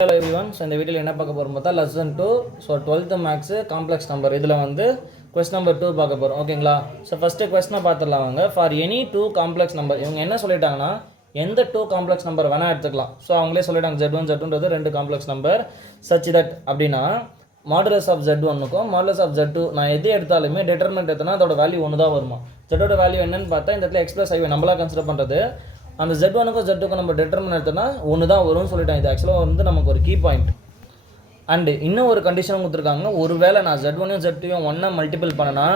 Hello everyone. So இந்த வீடியோல என்ன பார்க்க போறோம் பார்த்தா lesson 2. So 12th maths complex number இதுல வந்து question number 2 பார்க்க போறோம். ஓகேங்களா? So first question பார்த்துடலாம் வாங்க. For any two complex number இவங்க என்ன சொல்லிட்டாங்கன்னா எந்த two complex number வேணா எடுத்துக்கலாம். So அவங்களே சொல்லிட்டாங்க z1 z2ன்றது ரெண்டு complex number such that அப்படினா modulus of z1 க்கும் modulus of z2 நான் எதை எடுத்தாலுமே determinant எத்தனா அதோட வேல்யூ ஒன்னு தான் வருமா. z ஓட வேல்யூ என்னன்னு பார்த்தா இந்த இடத்துல x plus i நம்மளா கன்சிடர் பண்றது அந்த z1க்கும் z2க்கும் நம்ம டிட்டர்மினன்ட் எடுத்தோம்னா ஒன்று தான் வரும்னு சொல்லிட்டாங்க. இது ஆக்சுவலாக வந்து நமக்கு ஒரு கீ பாயிண்ட். அண்டு இன்னும் ஒரு கண்டிஷன் கொடுத்துருக்காங்க. ஒருவேளை நான் z1யும் z2யும் ஒன்றா மல்டிபிள் பண்ணனா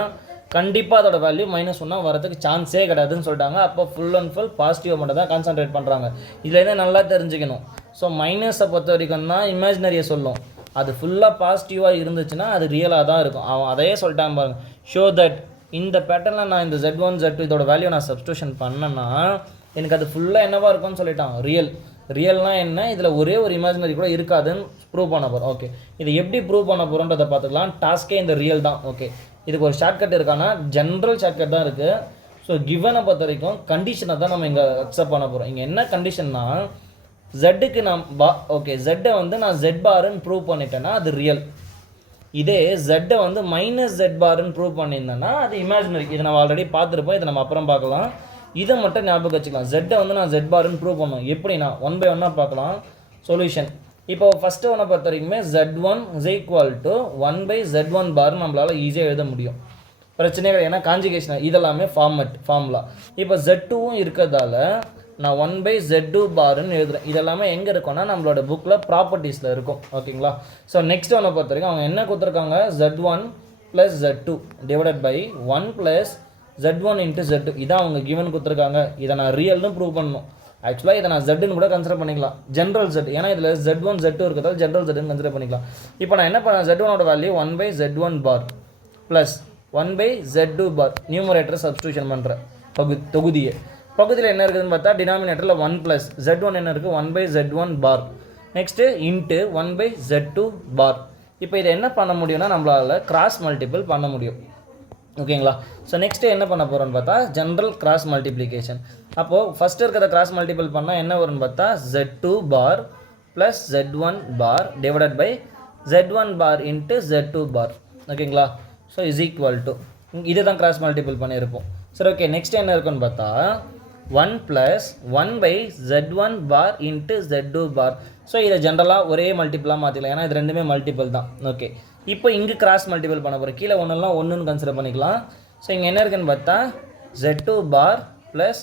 கண்டிப்பாக அதோட வேல்யூ -1 வரதுக்கு சான்ஸே கிடையாதுன்னு சொல்லிட்டாங்க. அப்போ ஃபுல் அண்ட் ஃபுல் பாசிட்டிவ் மட்டும் தான் கான்சன்ட்ரேட் பண்ணுறாங்க. இதில் என்ன நல்லா தெரிஞ்சுக்கணும். ஸோ மைனஸை பொறுத்த வரைக்கும் தான் இமேஜினரியை சொல்லும். அது ஃபுல்லாக பாசிட்டிவாக இருந்துச்சுன்னா அது ரியலாக தான் இருக்கும். அவன் அதையே சொல்லிட்டாங்க பாருங்க. ஷோ தட் இந்த பேட்டர்னில் நான் இந்த z1 z2 இதோட வேல்யூ நான் சப்ஸ்டியூஷன் பண்ணேன்னா எனக்கு அது ஃபுல்லாக என்னவா இருக்கும்னு சொல்லிட்டான். ரியல்னால் என்ன, இதில் ஒரே ஒரு இமேஜினரி கூட இருக்காதுன்னு ப்ரூவ் பண்ண போகிறோம். ஓகே, இது எப்படி ப்ரூவ் பண்ண போகிறோன்றதை பார்த்துக்கலாம். டாஸ்கே இந்த ரியல் தான். ஓகே, இதுக்கு ஒரு ஷார்ட்கட் இருக்கானா ஜென்ரல் ஷார்ட்கட் தான் இருக்குது. ஸோ கிவனை பொறுத்த வரைக்கும் கண்டிஷனை தான் நம்ம இங்கே அக்செப்ட் பண்ண போகிறோம். இங்கே என்ன கண்டிஷன்னா ஜெட்டுக்கு நான் ஓகே ஜெட்டை வந்து நான் ஜெட் பாருன்னு ப்ரூவ் பண்ணிட்டேன்னா அது ரியல். இதே ஜெட்டை வந்து -z பாருன்னு ப்ரூவ் பண்ணியிருந்தேன்னா அது இமேஜினரி. இதை நம்ம ஆல்ரெடி பார்த்துருப்போம். இதை நம்ம அப்புறம் பார்க்கலாம். இதை மட்டும் ஞாபகம் வச்சுக்கலாம். ஜெட்டை வந்து நான் z பாருன்னு ப்ரூவ் பண்ணணும். எப்படின்னா 1 by 1 பார்க்கலாம் சொல்யூஷன். இப்போ ஃபஸ்ட்டு ஒன்றை பொறுத்த வரைக்குமே z1 is equal to 1 by z1 பார் நம்மளால் ஈஸியாக எழுத முடியும். பிரச்சனையே கிடையாது. ஏன்னா கான்ஜுகேஷன் இதெல்லாமே ஃபார்முலா. இப்போ z2வும் இருக்கிறதால நான் 1 by z2 பாருன்னு எழுதுறேன். இதெல்லாமே எங்கே இருக்கும்னா நம்மளோட புக்கில் ப்ராப்பர்ட்டிஸில் இருக்கும். ஓகேங்களா? ஸோ நெக்ஸ்ட் ஒன்றை பொறுத்த வரைக்கும் அவங்க என்ன கொடுத்துருக்காங்க, z1 plus z2 divided by 1 plus z1 into z2 இதான் அவங்க கிவன் கொடுத்துருக்காங்க. இதை நான் ரியல்னு ப்ரூவ் பண்ணணும். ஆக்சுவலாக இதை நான் zன்னு கூட கன்சிடர் பண்ணிக்கலாம். ஜென்ரல் z, ஏன்னா இதில் z1 z2 இருக்கிறதால ஜென்ரல் zன்னு கன்சிடர் பண்ணிக்கலாம். இப்போ நான் என்ன பண்ணேன், z1ஓட value 1 by z1 bar plus 1 by z2 bar நியூமரேட்டரை சப்ஸ்டியூஷன் பண்ணுறேன். பகுதியில் என்ன இருக்குதுன்னு பார்த்தா டினாமினேட்டரில் 1 ப்ளஸ் z1 என்ன இருக்குது 1 by z1 bar next into 1 by z2 bar. இப்போ இதை என்ன பண்ண முடியும்னா நம்மளால் கிராஸ் மல்டிபிள் பண்ண முடியும். ஓகேங்களா? ஸோ நெக்ஸ்ட்டு என்ன பண்ண போகிறோன்னு பார்த்தா ஜென்ரல் கிராஸ் மல்டிப்ளிகேஷன். அப்போது ஃபஸ்ட்டு இருக்கிறத கிராஸ் மல்டிபிள் பண்ணால் என்ன வரும்னு பார்த்தா z2 bar plus z1 bar divided by z1 bar into z2 bar. ஓகேங்களா? ஸோ இஸ் ஈக்குவல் டு இதை தான் கிராஸ் மல்டிபிள் பண்ணியிருப்போம். சரி, ஓகே, நெக்ஸ்ட் என்ன இருக்குன்னு பார்த்தா 1 plus 1 by z1 bar into z2 bar. So இதை ஜென்ரலாக ஒரே மல்டிபிளாக மாற்றிக்கலாம். ஏன்னா இது ரெண்டுமே மல்டிபிள் தான். ஓகே, இப்போ இங்கே கிராஸ் மல்டிபிள் பண்ண போகிறோம். கீழே ஒன்றுலாம் ஒன்றுன்னு கன்சிடர் பண்ணிக்கலாம். ஸோ இங்கே என்ன இருக்குன்னு பார்த்தா z2 bar plus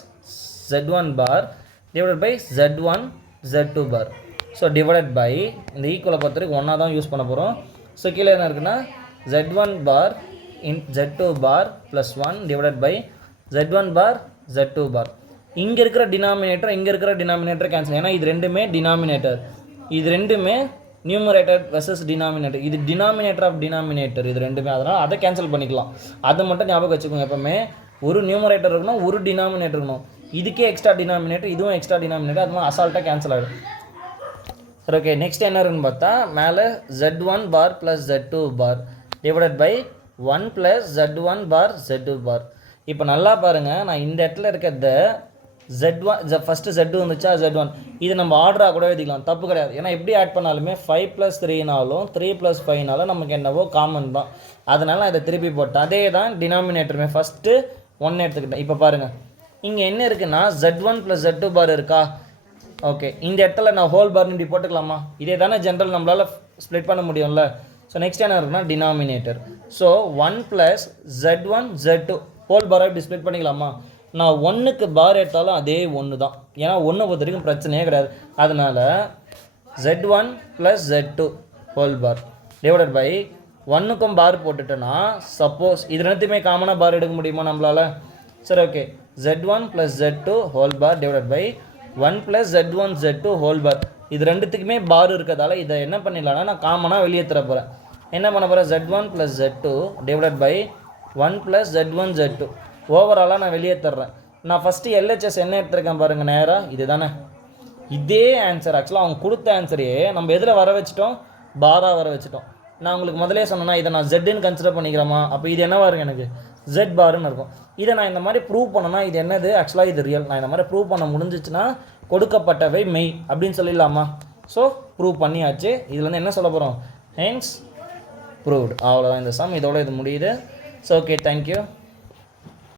z1 bar divided by z1 z2 bar. So divided by இந்த ஈக்குவலை பொறுத்த வரைக்கும் ஒன்றா தான் யூஸ் பண்ண போகிறோம். ஸோ கீழே என்ன இருக்குன்னா z1 bar in z2 bar plus 1 divided by z1 bar z2 bar. இங்கே இருக்கிற டினாமினேட்டர் கேன்சல். ஏன்னா இது ரெண்டுமே டினாமினேட்டர், இது ரெண்டுமே நியூமரேட்டர் வெர்சஸ் டினாமினேட்டர். இது டினாமினேட்டர் ஆஃப் டினாமினேட்டர் இது ரெண்டுமே. அதனால் அதை கேன்சல் பண்ணிக்கலாம். அதை மட்டும் ஞாபகம் வச்சுக்கோங்க. எப்பவுமே ஒரு நியூமரேட்டர் இருக்கணும், ஒரு டினாமினேட்டர் இருக்கணும். இதுக்கே எக்ஸ்ட்ரா டினாமினேட்டர், இதுவும் எக்ஸ்ட்ரா டினாமினேட்டர். அது மாதிரி அசால்ட்டாக கேன்சல் ஆகிடும். சரி, ஓகே, நெக்ஸ்ட் என்ன இருக்குன்னு பார்த்தா மேலே z1 bar plus z2 bar divided by 1 plus z1 bar z2 bar. இப்போ நல்லா பாருங்கள், நான் இந்த இடத்துல இருக்கிறத z1 ஃபஸ்ட்டு z2 வந்துச்சா z1 இது நம்ம ஆர்டராக கூட எழுதிக்கலாம், தப்பு கிடையாது. ஏன்னா எப்படி ஆட் பண்ணாலுமே 5 + 3னாலும் 3 + 5னாலும் நமக்கு என்னவோ காமன் தான். அதனால் நான் இதை திருப்பி போட்டேன். அதே தான் டினாமினேட்டருமே ஃபஸ்ட்டு 1 எடுத்துக்கிட்டேன். இப்போ பாருங்கள், இங்கே என்ன இருக்குன்னா z1 + z2 பார் இருக்கா. ஓகே, இந்த இடத்துல நான் ஹோல் பார் இப்படி போட்டுக்கலாமா. இதே தானே ஜென்ரல் நம்மளால் ஸ்ப்ளிட் பண்ண முடியும்ல. ஸோ நெக்ஸ்ட் என்ன இருக்குன்னா denominator. So 1 + z1 z2 whole பாரை இப்படி ஸ்ப்ளிட் பண்ணிக்கலாமா. நான் 1க்கு பார் எடுத்தாலும் அதே 1 தான். ஏன்னா 1 பொறுத்த வரைக்கும் பிரச்சனையே கிடையாது. அதனால் z1 + z2 whole bar divided by 1க்கும் பார் போட்டுட்டேன்னா சப்போஸ் இது ரெண்டுத்தையுமே காமனாக பார் எடுக்க முடியுமா நம்மளால். சரி, okay, z1 + z2 whole bar divided by 1 + z1 z2 whole bar. இது ரெண்டுத்துக்குமே பார் இருக்கிறதால இதை என்ன பண்ணிடலாம்னா நான் காமனாக வெளியே தர போகிறேன். என்ன பண்ண போகிறேன், z1 + z2 divided by 1 + z1 z2 ஓவராலாக நான் வெளியே தர்றேன். நான் ஃபஸ்ட்டு LHS என்ன எடுத்துருக்கேன் பாருங்கள், நேராக இது தானே. இதே ஆன்சர் ஆக்சுவலாக அவங்க கொடுத்த ஆன்சரையே நம்ம எதில் வர வச்சுட்டோம், பாராக வர வச்சுட்டோம். நான் உங்களுக்கு முதலே சொன்னேன்னா இதை நான் ஜெட்டுன்னு கன்சிடர் பண்ணிக்கிறேமா. அப்போ இது என்னவா இருக்கும், எனக்கு z பாருன்னு இருக்கும். இதை நான் இந்த மாதிரி ப்ரூவ் பண்ணனா இது என்னது, ஆக்சுவலாக இது ரியல். நான் இந்த மாதிரி ப்ரூவ் பண்ண முடிஞ்சிச்சுன்னா கொடுக்கப்பட்டவை மெய் அப்படின்னு சொல்லிடலாமா. ஸோ ப்ரூவ் பண்ணியாச்சு. இதில் வந்து என்ன சொல்ல போகிறோம், ஹென்ஸ் ப்ரூவ்டு. அவ்வளோதான் இந்த சம், இதோட இது முடியுது. So okay, thank you.